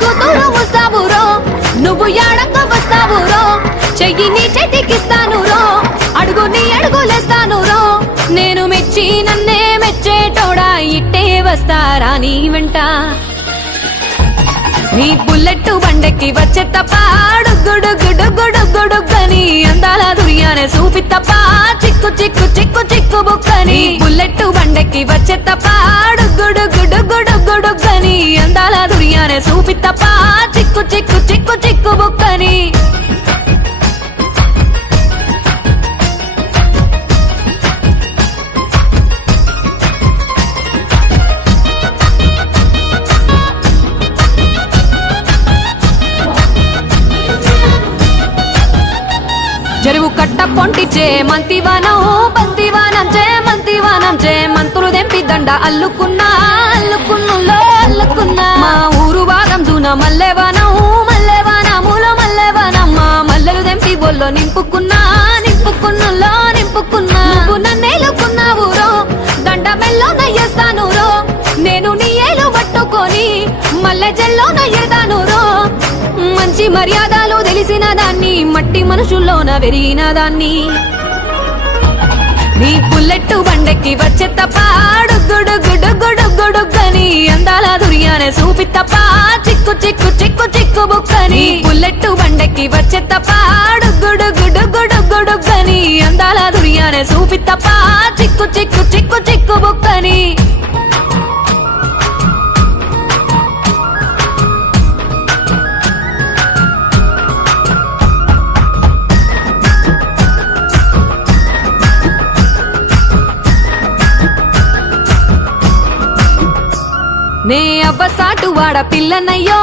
నీకు దూరం వస్తావు రో, నువ్వు యాడక్క వస్తావు రో, చెయ్యి నీ చేతికిస్తాను రో, అడుగు నీ అడుగులేస్తాను రో. నేను మెచ్చి నన్నే మెచ్చేటోడా ఇట్టే వస్తారా నీ వెంట. నీ బుల్లెట్టు బండెక్కి వచ్చే తప్ప డుగ్గుడుగ్గుడుగ్గుడుగ్గుడుగ్గని అందాల దుర్యానే చూపి తప్ప చిక్కు చిక్కు చిక్కు చిక్కు బుక్కని. బుల్లెట్టు బండెక్కి వచ్చే తప్ప డుగ్గుడుగ్గుడుగ్గుడుగ్గుడుగ్గని అందాల దుర్యానే చూపి తప్ప చిక్కు చిక్కు చిక్కు చిక్కు బుక్కని. చెరువు కట్ట పొంటిచే మంతివానం బంతివానం చే మంతివానం చే మంతులు దెంపి దండ అల్లుకున్నా అల్లుకున్నులో అల్లుకున్నా. మా ఊరు భాగం జూన మల్లెవానం మల్లెవానములో మల్లెవానమ్మ మల్లెలు దెంపి బొల్లో నింపుకున్నా నింపుకున్నులో నింపుకున్నా. నువ్వు నన్నేలుకున్నావు రో, దండ మెల్లో నయ్యేస్తాను రో, నేను నీ ఏలు పట్టుకొని మల్లె జల్లో నయ్యేదాను రో. మంచి మర్యాదలు తెలిసిన దాన్ని, మట్టి మనుషుల్లోన వెరిగిన దాన్ని. నీ బుల్లెట్టు బండెక్కి వచ్చే తప్ప డుగ్గుడుగ్గుడుగ్గుడుగ్గుడుగ్గని అందాల దుర్యానే చూపి తప్ప చిక్కు చిక్కు చిక్కు చిక్కు బుక్కని. బుల్లెట్టు బండెక్కి వచ్చే తప్ప డుగ్గుడుగ్గుడుగ్గుడుగ్గుడుగ్గని అందాల దుర్యానే చూపి తప్ప చిక్కు చిక్కు చిక్కు చిక్కు బుక్కని. నే అవ్వ సాటు వాడ పిల్లనయ్యో